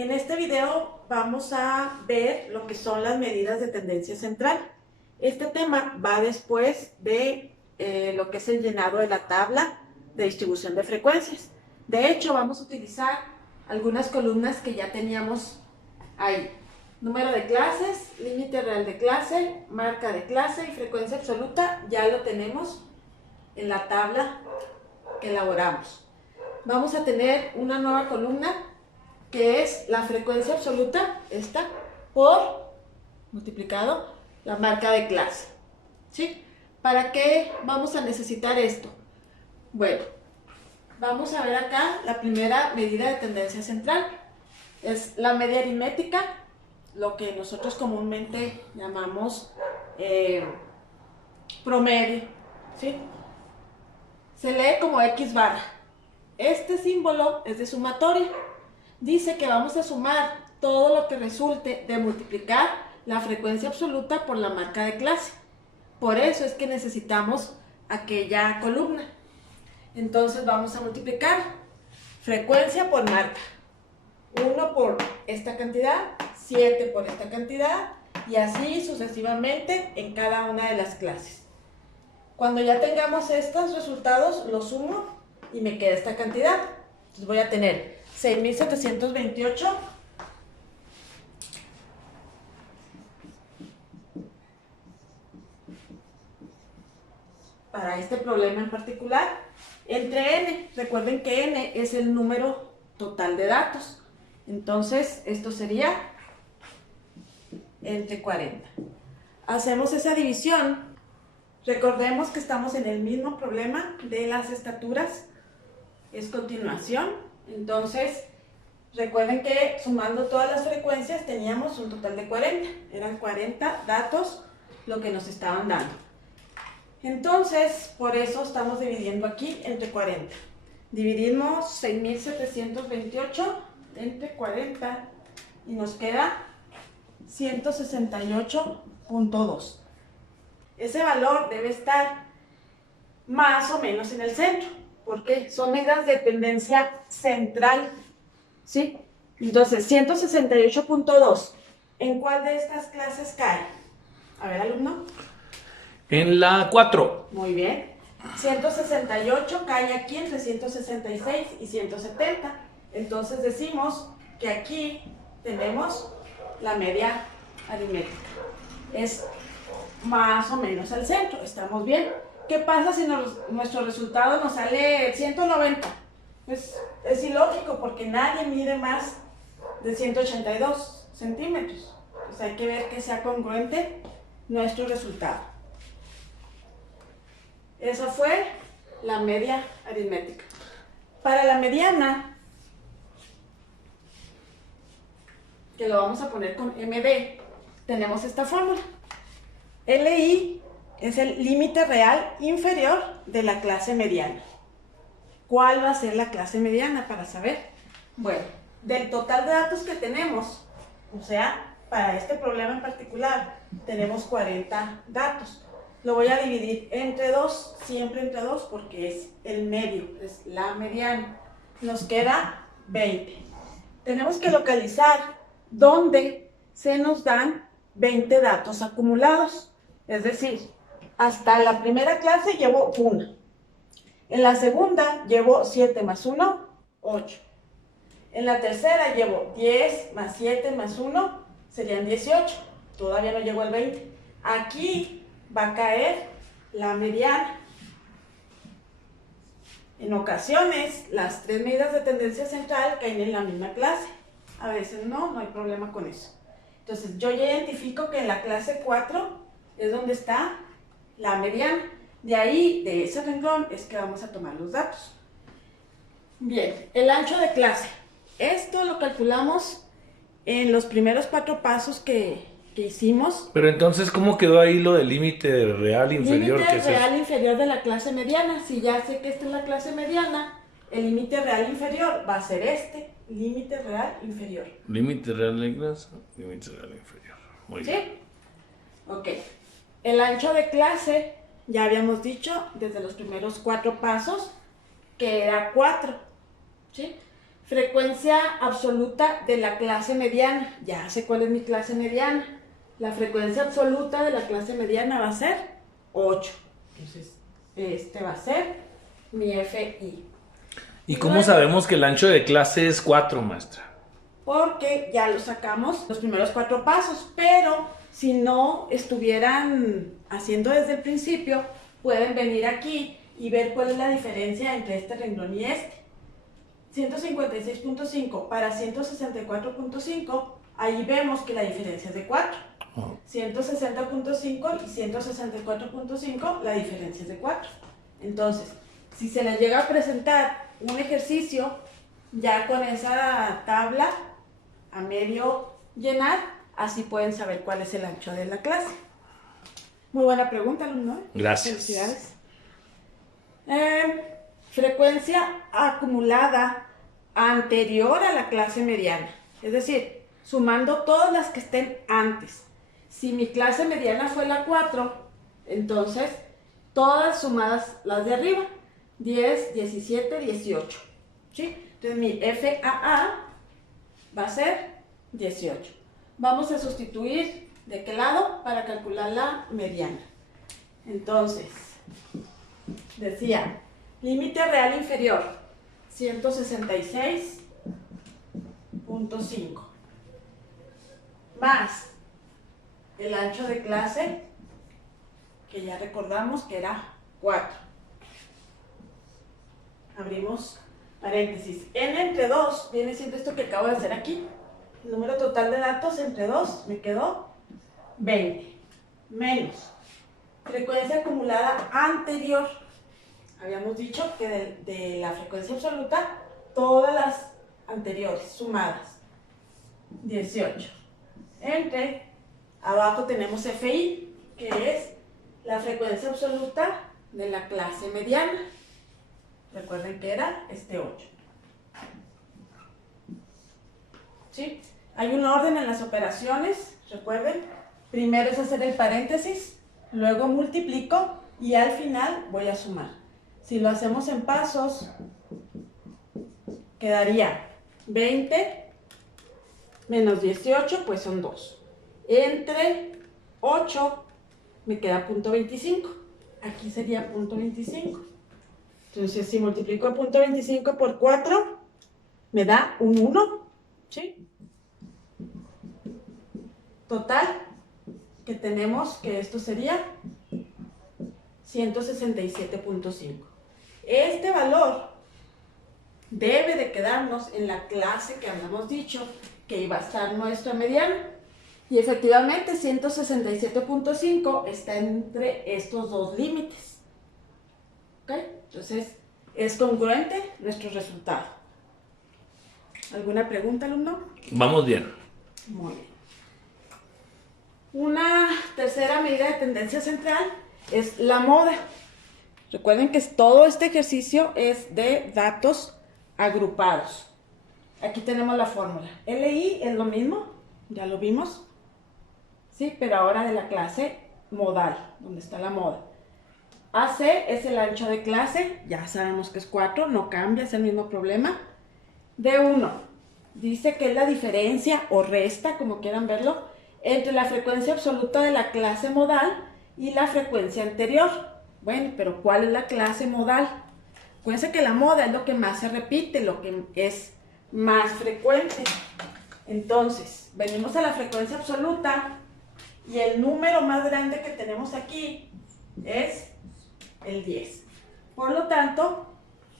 En este video vamos a ver lo que son las medidas de tendencia central. Este tema va después de lo que es el llenado de la tabla de distribución de frecuencias. De hecho, vamos a utilizar algunas columnas que ya teníamos ahí. Número de clases, límite real de clase, marca de clase y frecuencia absoluta, ya lo tenemos en la tabla que elaboramos. Vamos a tener una nueva columna que es la frecuencia absoluta, esta, por multiplicado la marca de clase. ¿Sí? ¿Para qué vamos a necesitar esto? Bueno, vamos a ver acá la primera medida de tendencia central. Es la media aritmética, lo que nosotros comúnmente llamamos promedio. ¿Sí? Se lee como X barra. Este símbolo es de sumatoria. Dice que vamos a sumar todo lo que resulte de multiplicar la frecuencia absoluta por la marca de clase. Por eso es que necesitamos aquella columna. Entonces vamos a multiplicar frecuencia por marca. 1 por esta cantidad, 7 por esta cantidad y así sucesivamente en cada una de las clases. Cuando ya tengamos estos resultados, los sumo y me queda esta cantidad. Entonces voy a tener 6.728 para este problema en particular entre n. Recuerden que n es el número total de datos. Entonces esto sería entre 40. Hacemos esa división. Recordemos que estamos en el mismo problema de las estaturas. Es continuación. Entonces, recuerden que sumando todas las frecuencias teníamos un total de 40. Eran 40 datos lo que nos estaban dando. Entonces, por eso estamos dividiendo aquí entre 40. Dividimos 6.728 entre 40 y nos queda 168.2. Ese valor debe estar más o menos en el centro, porque son medidas de tendencia central, ¿sí? Entonces, 168.2, ¿en cuál de estas clases cae? A ver, alumno. En la 4. Muy bien. 168 cae aquí entre 166 y 170. Entonces decimos que aquí tenemos la media aritmética. Es más o menos al centro, estamos bien. ¿Qué pasa si nuestro resultado nos sale 190? Pues es ilógico porque nadie mide más de 182 centímetros. Pues hay que ver que sea congruente nuestro resultado. Esa fue la media aritmética. Para la mediana, que lo vamos a poner con MD, tenemos esta fórmula. LI es el límite real inferior de la clase mediana. ¿Cuál va a ser la clase mediana para saber? Bueno, del total de datos que tenemos, o sea, para este problema en particular, tenemos 40 datos. Lo voy a dividir entre 2, siempre entre 2, porque es el medio, es la mediana. Nos queda 20. Tenemos que localizar dónde se nos dan 20 datos acumulados. Es decir, hasta la primera clase llevo 1. En la segunda llevo 7 más 1, 8. En la tercera llevo 10 más 7 más 1, serían 18. Todavía no llego al 20. Aquí va a caer la mediana. En ocasiones, las 3 medidas de tendencia central caen en la misma clase. A veces no hay problema con eso. Entonces, yo ya identifico que en la clase 4 es donde está la mediana. De ahí, de ese renglón, es que vamos a tomar los datos. Bien, el ancho de clase. Esto lo calculamos en los primeros 4 pasos que hicimos. Pero entonces, ¿cómo quedó ahí lo del límite real inferior? Límite real inferior de la clase mediana. Si ya sé que esta es la clase mediana, el límite real inferior va a ser este, límite real inferior. Límite real de clase, límite real inferior. Muy bien. ¿Sí? Ok. El ancho de clase, ya habíamos dicho desde los primeros 4 pasos, que era 4. ¿Sí? frecuencia absoluta de la clase mediana. Ya sé cuál es mi clase mediana. La frecuencia absoluta de la clase mediana va a ser 8. Entonces, este va a ser mi FI. ¿Y cómo sabemos que el ancho de clase es 4, maestra? Porque ya lo sacamos los primeros 4 pasos, pero si no estuvieran haciendo desde el principio, pueden venir aquí y ver cuál es la diferencia entre este renglón y este. 156.5 para 164.5, ahí vemos que la diferencia es de 4. 160.5 y 164.5, la diferencia es de 4. Entonces, si se les llega a presentar un ejercicio, ya con esa tabla a medio llenar, así pueden saber cuál es el ancho de la clase. Muy buena pregunta, alumno. Gracias. Felicidades. Frecuencia acumulada anterior a la clase mediana. Es decir, sumando todas las que estén antes. Si mi clase mediana fue la 4, entonces todas sumadas las de arriba. 10, 17, 18. ¿Sí? Entonces mi FAA va a ser 18. Vamos a sustituir de qué lado para calcular la mediana. Entonces, decía, límite real inferior, 166.5, más el ancho de clase, que ya recordamos que era 4. Abrimos paréntesis. N entre 2 viene siendo esto que acabo de hacer aquí. El número total de datos entre 2 me quedó 20. Menos frecuencia acumulada anterior. Habíamos dicho que de la frecuencia absoluta, todas las anteriores sumadas. 18. Entre, abajo tenemos FI, que es la frecuencia absoluta de la clase mediana. Recuerden que era este 8. ¿Sí? Hay un orden en las operaciones, recuerden. Primero es hacer el paréntesis, luego multiplico y al final voy a sumar. Si lo hacemos en pasos, quedaría 20 menos 18, pues son 2. Entre 8 me queda punto 25. Aquí sería punto 25. Entonces, si multiplico el punto 25 por 4, me da un 1. ¿Sí? Total, que tenemos que esto sería 167.5. Este valor debe de quedarnos en la clase que habíamos dicho que iba a estar nuestra mediana. Y efectivamente 167.5 está entre estos dos límites. ¿Ok? Entonces es congruente nuestro resultado. ¿Alguna pregunta, alumno? Vamos bien. Muy bien. Una tercera medida de tendencia central es la moda. Recuerden que todo este ejercicio es de datos agrupados. Aquí tenemos la fórmula. LI es lo mismo, ya lo vimos. Sí, pero ahora de la clase modal, donde está la moda. AC es el ancho de clase, ya sabemos que es 4, no cambia, es el mismo problema. D1 dice que es la diferencia o resta, como quieran verlo, entre la frecuencia absoluta de la clase modal y la frecuencia anterior. Bueno, pero ¿cuál es la clase modal? Acuérdense que la moda es lo que más se repite, lo que es más frecuente. Entonces, venimos a la frecuencia absoluta y el número más grande que tenemos aquí es el 10. Por lo tanto,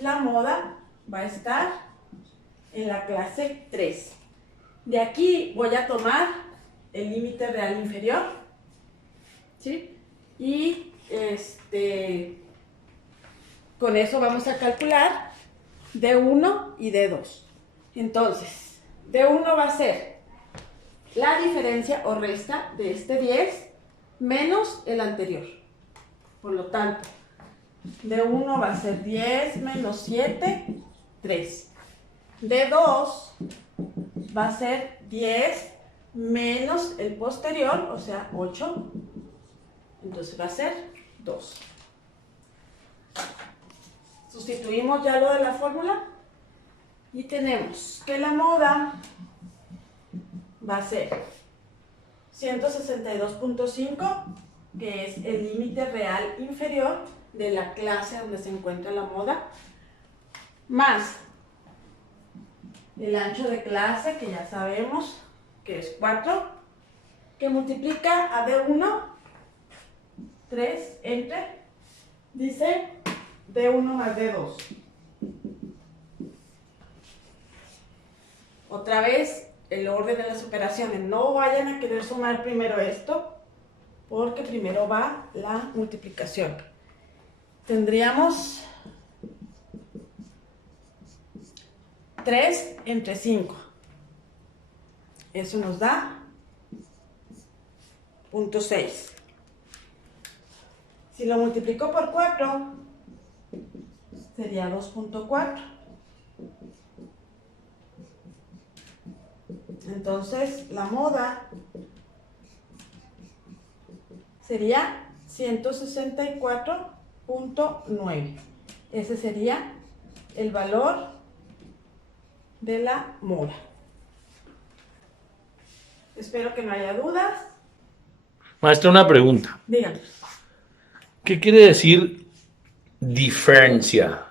la moda va a estar en la clase 3. De aquí voy a tomar el límite real inferior, ¿sí? Y con eso vamos a calcular D1 y D2. Entonces, D1 va a ser la diferencia o resta de este 10 menos el anterior. Por lo tanto, D1 va a ser 10 menos 7, 3. D2 va a ser 10 menos el posterior, o sea, 8. Entonces va a ser 2. Sustituimos ya lo de la fórmula. Y tenemos que la moda va a ser 162.5, que es el límite real inferior de la clase donde se encuentra la moda, más el ancho de clase, que ya sabemos que es 4, que multiplica a D1, 3 entre, dice D1 más D2. Otra vez, el orden de las operaciones. No vayan a querer sumar primero esto, porque primero va la multiplicación. Tendríamos 3 entre 5. Eso nos da 0.6. Si lo multiplico por 4, sería 2.4. Entonces, la moda sería 164.9. Ese sería el valor de la moda. Espero que no haya dudas. Maestra, una pregunta. Díganme. ¿Qué quiere decir diferencia?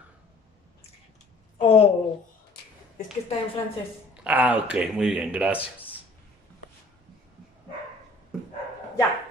Oh, es que está en francés. Ah, ok, muy bien, gracias. Ya.